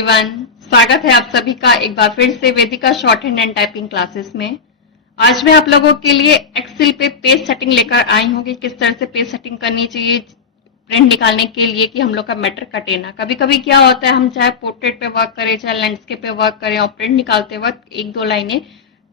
Everyone, स्वागत है आप सभी का एक बार फिर से Vedika short hand and typing classes में। आज मैं आप लोगों के लिए एक्सेल पे पेज सेटिंग लेकर आई हूँ कि किस तरह से पेज सेटिंग करनी चाहिए प्रिंट निकालने के लिए कि हम लोग का मैटर कटे ना। कभी कभी क्या होता है, हम चाहे पोर्ट्रेट पे वर्क करें चाहे लैंडस्केप पे वर्क करें और प्रिंट निकालते वक्त एक दो लाइनें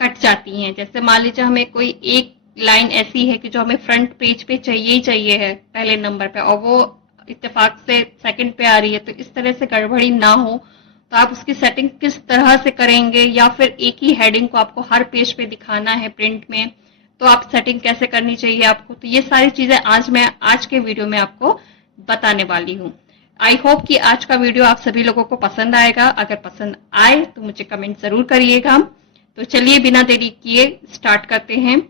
कट जाती हैं। जैसे मान लीजिए हमें कोई एक लाइन ऐसी है कि जो हमें फ्रंट पेज पे चाहिए ही चाहिए है पहले नंबर पे, और वो इत्तेफाक से सेकंड पे आ रही है, तो इस तरह से गड़बड़ी ना हो तो आप उसकी सेटिंग किस तरह से करेंगे, या फिर एक ही हेडिंग को आपको हर पेज पे दिखाना है प्रिंट में, तो आप सेटिंग कैसे करनी चाहिए आपको। तो ये सारी चीजें आज के वीडियो में आपको बताने वाली हूँ। आई होप कि आज का वीडियो आप सभी लोगों को पसंद आएगा। अगर पसंद आए तो मुझे कमेंट जरूर करिएगा। तो चलिए बिना देरी किए स्टार्ट करते हैं।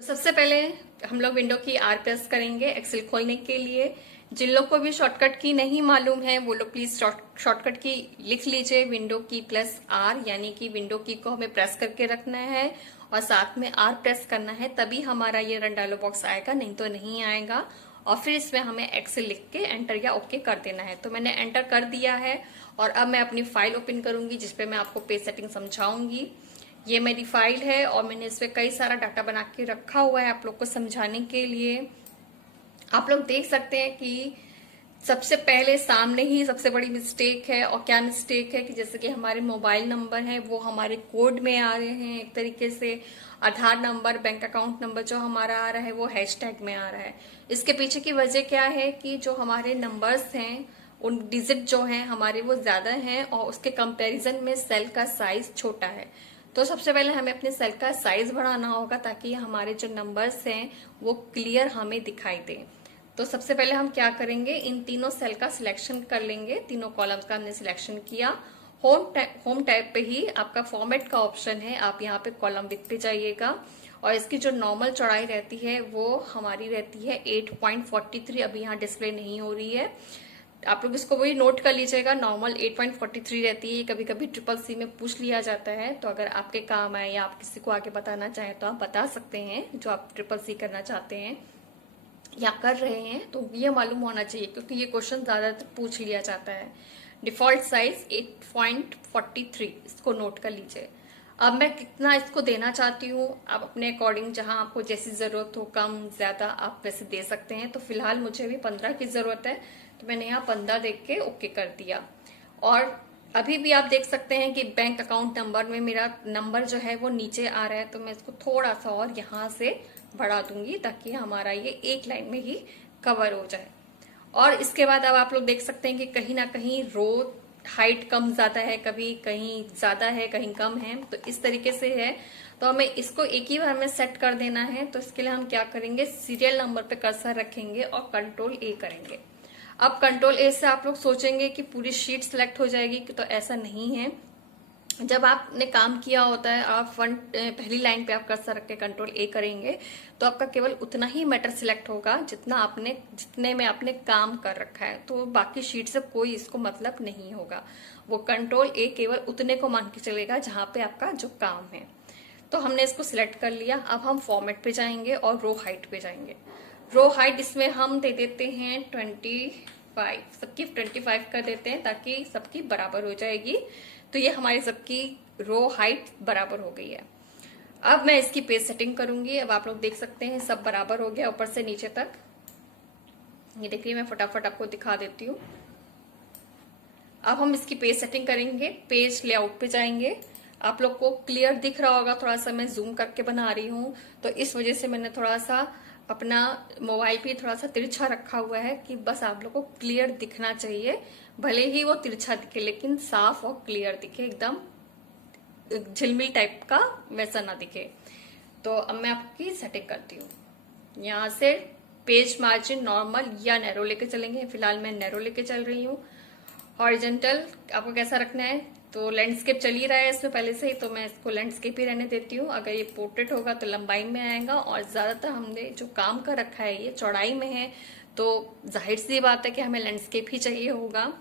सबसे पहले हम लोग विंडो की आर प्रेस करेंगे एक्सेल खोलने के लिए। जिन लोग को भी शॉर्टकट की नहीं मालूम है वो लोग प्लीज शॉर्टकट की लिख लीजिए, विंडो की प्लस आर, यानी कि विंडो की को हमें प्रेस करके रखना है और साथ में आर प्रेस करना है, तभी हमारा ये रन डायलॉग बॉक्स आएगा, नहीं तो नहीं आएगा। और फिर इसमें हमें एक्सेल लिख के एंटर या ओके कर देना है। तो मैंने एंटर कर दिया है और अब मैं अपनी फाइल ओपन करूंगी जिसपे मैं आपको पेज सेटिंग समझाऊंगी। ये मेरी फाइल है और मैंने इसमें कई सारा डाटा बना के रखा हुआ है आप लोग को समझाने के लिए। आप लोग देख सकते हैं कि सबसे पहले सामने ही सबसे बड़ी मिस्टेक है। और क्या मिस्टेक है कि जैसे कि हमारे मोबाइल नंबर है वो हमारे कोड में आ रहे हैं एक तरीके से, आधार नंबर, बैंक अकाउंट नंबर जो हमारा आ रहा है वो हैशटैग में आ रहा है। इसके पीछे की वजह क्या है कि जो हमारे नंबर्स हैं उन डिजिट जो हैं हमारे वो ज्यादा हैं और उसके कंपैरिजन में सेल का साइज छोटा है। तो सबसे पहले हमें अपने सेल का साइज बढ़ाना होगा ताकि हमारे जो नंबर्स हैं वो क्लियर हमें दिखाई दे। तो सबसे पहले हम क्या करेंगे, इन तीनों सेल का सिलेक्शन कर लेंगे। तीनों कॉलम्स का हमने सिलेक्शन किया। होम टैब पे ही आपका फॉर्मेट का ऑप्शन है, आप यहाँ पे कॉलम विथ पे जाइएगा और इसकी जो नॉर्मल चौड़ाई रहती है वो हमारी रहती है 8.43। अभी यहाँ डिस्प्ले नहीं हो रही है, आप लोग इसको वही नोट कर लीजिएगा। नॉर्मल 8.43 रहती है, कभी कभी ट्रिपल सी में पूछ लिया जाता है, तो अगर आपके काम आए या आप किसी को आगे बताना चाहें तो आप बता सकते हैं, जो आप ट्रिपल सी करना चाहते हैं या कर रहे हैं तो ये मालूम होना चाहिए क्योंकि ये क्वेश्चन ज्यादातर पूछ लिया जाता है। डिफॉल्ट साइज 8.43, इसको नोट कर लीजिए। अब मैं कितना इसको देना चाहती हूँ आप अपने अकॉर्डिंग, जहां आपको जैसी जरूरत हो, कम ज्यादा आप वैसे दे सकते हैं। तो फिलहाल मुझे भी 15 की जरूरत है तो मैंने यहाँ 15 देख के ओके कर दिया। और अभी भी आप देख सकते हैं कि बैंक अकाउंट नंबर में मेरा नंबर जो है वो नीचे आ रहा है, तो मैं इसको थोड़ा सा और यहाँ से बढ़ा दूंगी ताकि हमारा ये एक लाइन में ही कवर हो जाए। और इसके बाद अब आप लोग देख सकते हैं कि कहीं ना कहीं रो हाइट कम ज्यादा है, कभी कहीं ज्यादा है कहीं कम है, तो इस तरीके से है। तो हमें इसको एक ही बार में सेट कर देना है। तो इसके लिए हम क्या करेंगे, सीरियल नंबर पे कर्सर रखेंगे और कंट्रोल ए करेंगे। अब कंट्रोल ए से आप लोग सोचेंगे कि पूरी शीट सिलेक्ट हो जाएगी, तो ऐसा नहीं है। जब आपने काम किया होता है, आप पहली लाइन पे आप कर्सर रख के कंट्रोल ए करेंगे तो आपका केवल उतना ही मैटर सिलेक्ट होगा जितने में आपने काम कर रखा है, तो बाकी शीट से कोई इसको मतलब नहीं होगा। वो कंट्रोल ए केवल उतने को मान के चलेगा जहां पे आपका जो काम है। तो हमने इसको सिलेक्ट कर लिया। अब हम फॉर्मेट पे जाएंगे और रो हाइट पे जाएंगे। रो हाइट इसमें हम दे देते हैं 25, सबकी 25 कर देते हैं ताकि सबकी बराबर हो जाएगी। तो ये हमारी सबकी रो हाइट बराबर हो गई है। अब मैं इसकी पेज सेटिंग करूंगी। अब आप लोग देख सकते हैं सब बराबर हो गया ऊपर से नीचे तक। ये देखिए मैं फटाफट आपको दिखा देती हूँ। अब हम इसकी पेज सेटिंग करेंगे। पेज लेआउट पे जाएंगे। आप लोग को क्लियर दिख रहा होगा, थोड़ा सा मैं जूम करके बना रही हूँ तो इस वजह से मैंने थोड़ा सा अपना मोबाइल पे थोड़ा सा तिरछा रखा हुआ है कि बस आप लोग को क्लियर दिखना चाहिए। भले ही वो तिरछा दिखे लेकिन साफ और क्लियर दिखे, एकदम झिलमिल टाइप का वैसा ना दिखे। तो अब मैं आपकी सेटिंग करती हूँ। यहाँ से पेज मार्जिन नॉर्मल या नैरो लेके चलेंगे। फिलहाल मैं नैरो लेके चल रही हूँ। हॉरिजेंटल आपको कैसा रखना है, तो लैंडस्केप चल ही रहा है इसमें पहले से ही, तो मैं इसको लैंडस्केप ही रहने देती हूँ। अगर ये पोर्ट्रेट होगा तो लंबाई में आएगा, और ज्यादातर हमने जो काम कर रखा है ये चौड़ाई में है, तो जाहिर सी बात है कि हमें लैंडस्केप ही चाहिए होगा।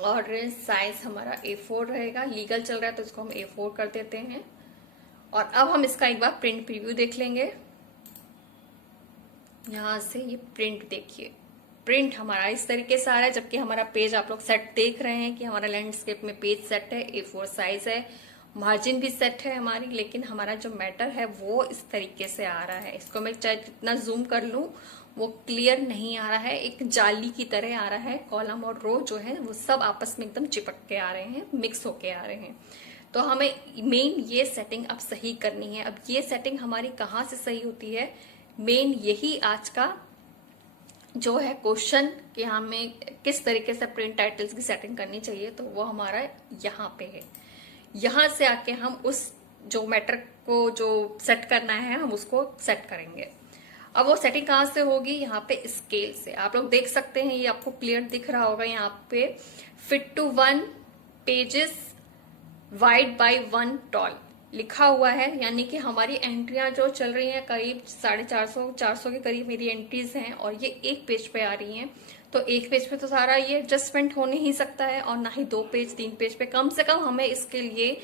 और साइज हमारा A4 रहेगा, लीगल चल रहा है तो इसको हम A4 कर देते हैं। और अब हम इसका एक बार प्रिंट प्रीव्यू देख लेंगे। यहां से ये प्रिंट देखिए, प्रिंट हमारा इस तरीके से आ रहा है, जबकि हमारा पेज आप लोग सेट देख रहे हैं कि हमारा लैंडस्केप में पेज सेट है, A4 साइज है, मार्जिन भी सेट है हमारी, लेकिन हमारा जो मैटर है वो इस तरीके से आ रहा है। इसको मैं चाहे जितना जूम कर लूं वो क्लियर नहीं आ रहा है, एक जाली की तरह आ रहा है। कॉलम और रो जो है वो सब आपस में एकदम चिपक के आ रहे हैं, मिक्स होके आ रहे हैं। तो हमें मेन ये सेटिंग अब सही करनी है। अब ये सेटिंग हमारी कहाँ से सही होती है, मेन यही आज का जो है क्वेश्चन कि हमें किस तरीके से प्रिंट टाइटल्स की सेटिंग करनी चाहिए, तो वो हमारा यहाँ पे है। यहाँ से आके हम उस जो मैटर को जो सेट करना है हम उसको सेट करेंगे। अब वो सेटिंग कहाँ से होगी, यहाँ पे स्केल से। आप लोग देख सकते हैं, ये आपको क्लियर दिख रहा होगा यहाँ पे, fit to 1 pages wide by 1 tall लिखा हुआ है। यानी कि हमारी एंट्रियां जो चल रही हैं करीब 450 के करीब मेरी एंट्रीज हैं, और ये एक पेज पे आ रही हैं। तो एक पेज पे तो सारा ये एडजस्टमेंट हो नहीं सकता है, और ना ही 2 पेज 3 पेज पे। कम से कम हमें इसके लिए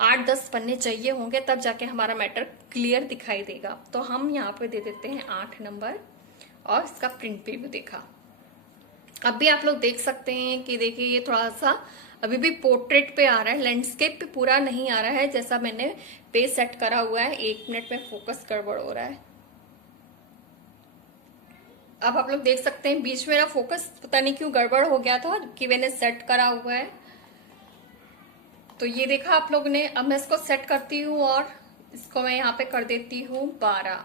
8-10 पन्ने चाहिए होंगे, तब जाके हमारा मैटर क्लियर दिखाई देगा। तो हम यहाँ पे दे देते हैं 8 नंबर, और इसका प्रिंट प्रीव्यू देखा। अब भी आप लोग देख सकते हैं कि देखिए ये थोड़ा सा अभी भी पोर्ट्रेट पे आ रहा है, लैंडस्केप पे पूरा नहीं आ रहा है जैसा मैंने पेज सेट करा हुआ है। 1 मिनट में फोकस गड़बड़ हो रहा है। अब आप लोग देख सकते हैं बीच में मेरा फोकस पता नहीं क्यों गड़बड़ हो गया था कि मैंने सेट करा हुआ है। तो ये देखा आप लोग ने। अब मैं इसको सेट करती हूँ और इसको मैं यहाँ पे कर देती हूँ 12।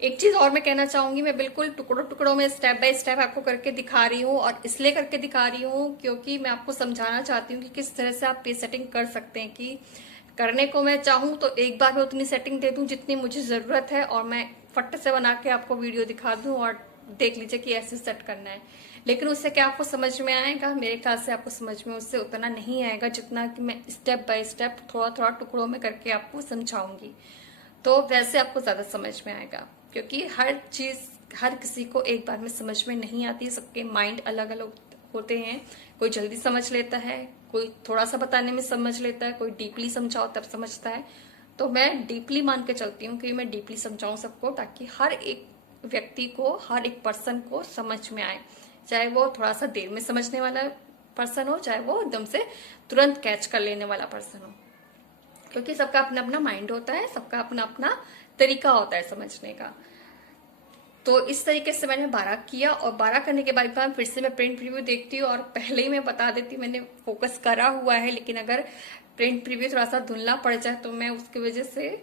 एक चीज और मैं कहना चाहूंगी, मैं बिल्कुल टुकड़ों टुकड़ों में स्टेप बाय स्टेप आपको करके दिखा रही हूँ, और इसलिए करके दिखा रही हूँ क्योंकि मैं आपको समझाना चाहती हूँ कि किस तरह से आप पेज सेटिंग कर सकते हैं। कि करने को मैं चाहूँ तो एक बार में उतनी सेटिंग दे दूं जितनी मुझे जरूरत है, और मैं फट से बना के आपको वीडियो दिखा दूं और देख लीजिए कि ऐसे सेट करना है। लेकिन उससे क्या आपको समझ में आएगा, मेरे ख्याल से आपको समझ में उससे उतना नहीं आएगा जितना कि मैं स्टेप बाय स्टेप थोड़ा थोड़ा टुकड़ों में करके आपको समझाऊंगी। तो वैसे आपको ज्यादा समझ में आएगा, क्योंकि हर चीज हर किसी को एक बार में समझ में नहीं आती। सबके माइंड अलग अलग होते हैं। कोई जल्दी समझ लेता है, कोई थोड़ा सा बताने में समझ लेता है, कोई डीपली समझाओ तब समझता है। तो मैं डीपली मान के चलती हूँ कि मैं डीपली समझाऊं सबको, ताकि हर एक व्यक्ति को, हर एक पर्सन को समझ में आए। चाहे वो थोड़ा सा देर में समझने वाला पर्सन हो, चाहे वो एकदम से तुरंत कैच कर लेने वाला पर्सन हो, क्योंकि सबका अपना अपना माइंड होता है, सबका अपना अपना तरीका होता है समझने का। तो इस तरीके से मैंने 12 किया, और 12 करने के बाद फिर से मैं प्रिंट प्रीव्यू देखती हूँ। और पहले ही मैं बता देती हूँ मैंने फोकस करा हुआ है, लेकिन अगर प्रिंट प्रीव्यू थोड़ा सा धुंधला पड़ जाए तो मैं उसकी वजह से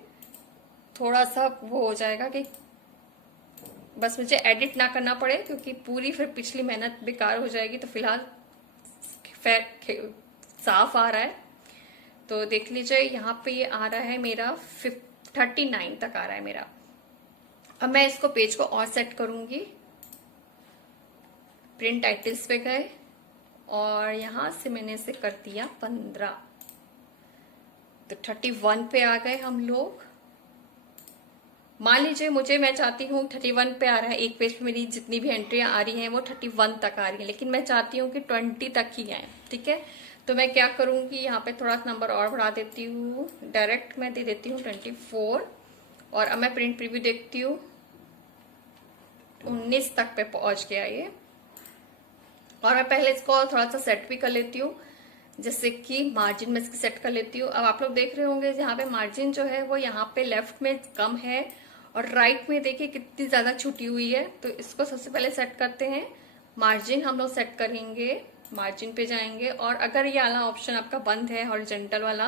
थोड़ा सा वो हो जाएगा कि बस मुझे एडिट ना करना पड़े, क्योंकि पूरी फिर पिछली मेहनत बेकार हो जाएगी। तो फिलहाल साफ आ रहा है, तो देख लीजिए यहाँ पे ये आ रहा है मेरा 39 तक आ रहा है मेरा। अब मैं इसको पेज को और सेट करूंगी। प्रिंट टाइटल्स पे गए और यहां से मैंने इसे कर दिया 15, तो 31 पे आ गए हम लोग। मान लीजिए मैं चाहती हूँ 31 पे आ रहा है, एक पेज पे मेरी जितनी भी एंट्रियां आ रही हैं वो 31 तक आ रही है, लेकिन मैं चाहती हूँ कि 20 तक ही आए। ठीक है, तो मैं क्या करूंगी, यहाँ पे थोड़ा नंबर और बढ़ा देती हूँ। डायरेक्ट मैं दे देती हूँ 24, और अब मैं प्रिंट प्रीव्यू देखती हूँ 19 तक पे पहुंच गया ये। और मैं पहले इसको थोड़ा सा सेट भी कर लेती हूँ, जैसे कि मार्जिन में इसकी सेट कर लेती हूँ। अब आप लोग देख रहे होंगे यहाँ पे मार्जिन जो है वो यहाँ पे लेफ्ट में कम है, और राइट में देखिए कितनी ज्यादा छुटी हुई है। तो इसको सबसे पहले सेट करते हैं। मार्जिन हम लोग सेट करेंगे, मार्जिन पे जाएंगे, और अगर ये वाला ऑप्शन आपका बंद है हॉरिजॉन्टल वाला,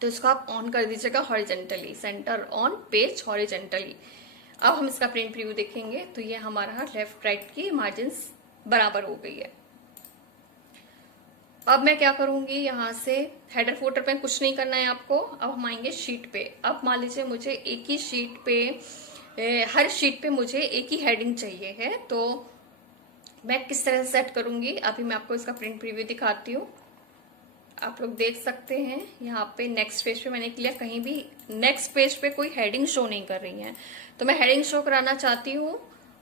तो इसको आप ऑन कर दीजिएगा horizontally, centre on page horizontally. अब हम इसका प्रिंट प्रीव्यू देखेंगे तो ये हमारा लेफ्ट राइट की मार्जिन्स बराबर हो गई है। अब मैं क्या करूंगी, यहाँ से हेडर फुटर पे कुछ नहीं करना है आपको। अब हम आएंगे शीट पे। अब मान लीजिए मुझे एक ही शीट पे, हर शीट पे मुझे एक ही हेडिंग चाहिए है, तो मैं किस तरह से सेट करूंगी अभी मैं आपको इसका प्रिंट प्रीव्यू दिखाती हूँ। आप लोग देख सकते हैं यहाँ पे नेक्स्ट पेज पे मैंने किया, कहीं भी नेक्स्ट पेज पे कोई हेडिंग शो नहीं कर रही है, तो मैं हेडिंग शो कराना चाहती हूँ।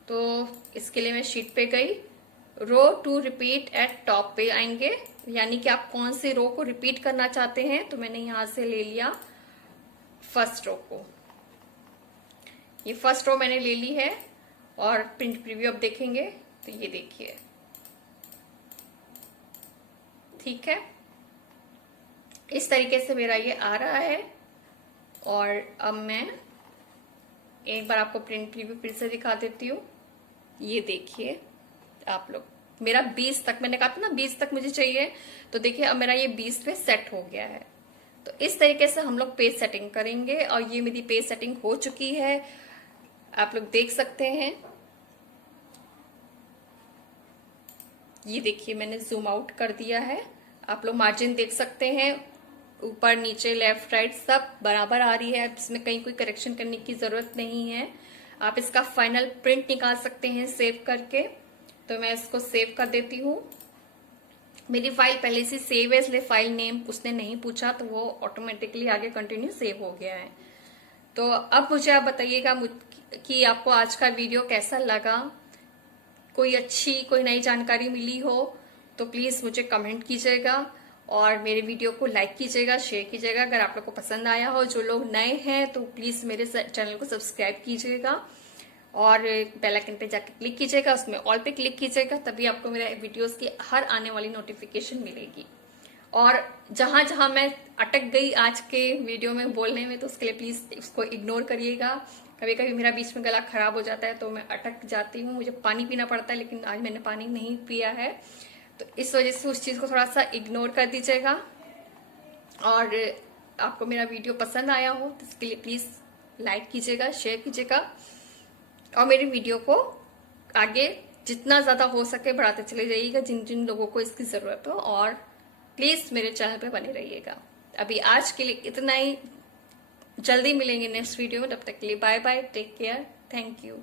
तो इसके लिए मैं शीट पे गई, रो टू रिपीट एट टॉप पे आएंगे, यानी कि आप कौन सी रो को रिपीट करना चाहते हैं। तो मैंने यहां से ले लिया फर्स्ट रो को, ये फर्स्ट रो मैंने ले ली है। और प्रिंट प्रीव्यू अब देखेंगे तो ये देखिए, ठीक है, इस तरीके से मेरा ये आ रहा है। और अब मैं एक बार आपको प्रिंट प्रीव्यू फिर से दिखा देती हूँ। ये देखिए आप लोग, मेरा 20 तक, मैंने कहा था ना 20 तक मुझे चाहिए, तो देखिए अब मेरा ये 20 पे सेट हो गया है। तो इस तरीके से हम लोग पेज सेटिंग करेंगे, और ये मेरी पेज सेटिंग हो चुकी है, आप लोग देख सकते हैं। ये देखिए मैंने जूम आउट कर दिया है, आप लोग मार्जिन देख सकते हैं, ऊपर नीचे लेफ्ट राइट सब बराबर आ रही है, इसमें कहीं कोई करेक्शन करने की जरूरत नहीं है। आप इसका फाइनल प्रिंट निकाल सकते हैं सेव करके। तो मैं इसको सेव कर देती हूँ। मेरी फाइल पहले से सेव है, इसलिए फाइल नेम उसने नहीं पूछा, तो वो ऑटोमेटिकली आगे कंटिन्यू सेव हो गया है। तो अब मुझे आप बताइएगा कि आपको आज का वीडियो कैसा लगा, कोई अच्छी कोई नई जानकारी मिली हो तो प्लीज मुझे कमेंट कीजिएगा, और मेरे वीडियो को लाइक कीजिएगा, शेयर कीजिएगा अगर आप लोग को पसंद आया हो। जो लोग नए हैं तो प्लीज मेरे चैनल को सब्सक्राइब कीजिएगा, और बेल आइकन पे जाके क्लिक कीजिएगा, उसमें ऑल पे क्लिक कीजिएगा, तभी आपको मेरे वीडियोस की हर आने वाली नोटिफिकेशन मिलेगी। और जहां जहां मैं अटक गई आज के वीडियो में बोलने में, तो उसके लिए प्लीज उसको इग्नोर करिएगा। कभी कभी मेरा बीच में गला खराब हो जाता है तो मैं अटक जाती हूँ, मुझे पानी पीना पड़ता है, लेकिन आज मैंने पानी नहीं पिया है, तो इस वजह से उस चीज को थोड़ा सा इग्नोर कर दीजिएगा। और आपको मेरा वीडियो पसंद आया हो तो इसके लिए प्लीज लाइक कीजिएगा, शेयर कीजिएगा, और मेरी वीडियो को आगे जितना ज्यादा हो सके बढ़ाते चले जाइएगा जिन जिन लोगों को इसकी जरूरत हो, और प्लीज मेरे चैनल पे बने रहिएगा। अभी आज के लिए इतना ही, जल्दी मिलेंगे नेक्स्ट वीडियो में, तब तक के लिए bye bye, take care, thank you.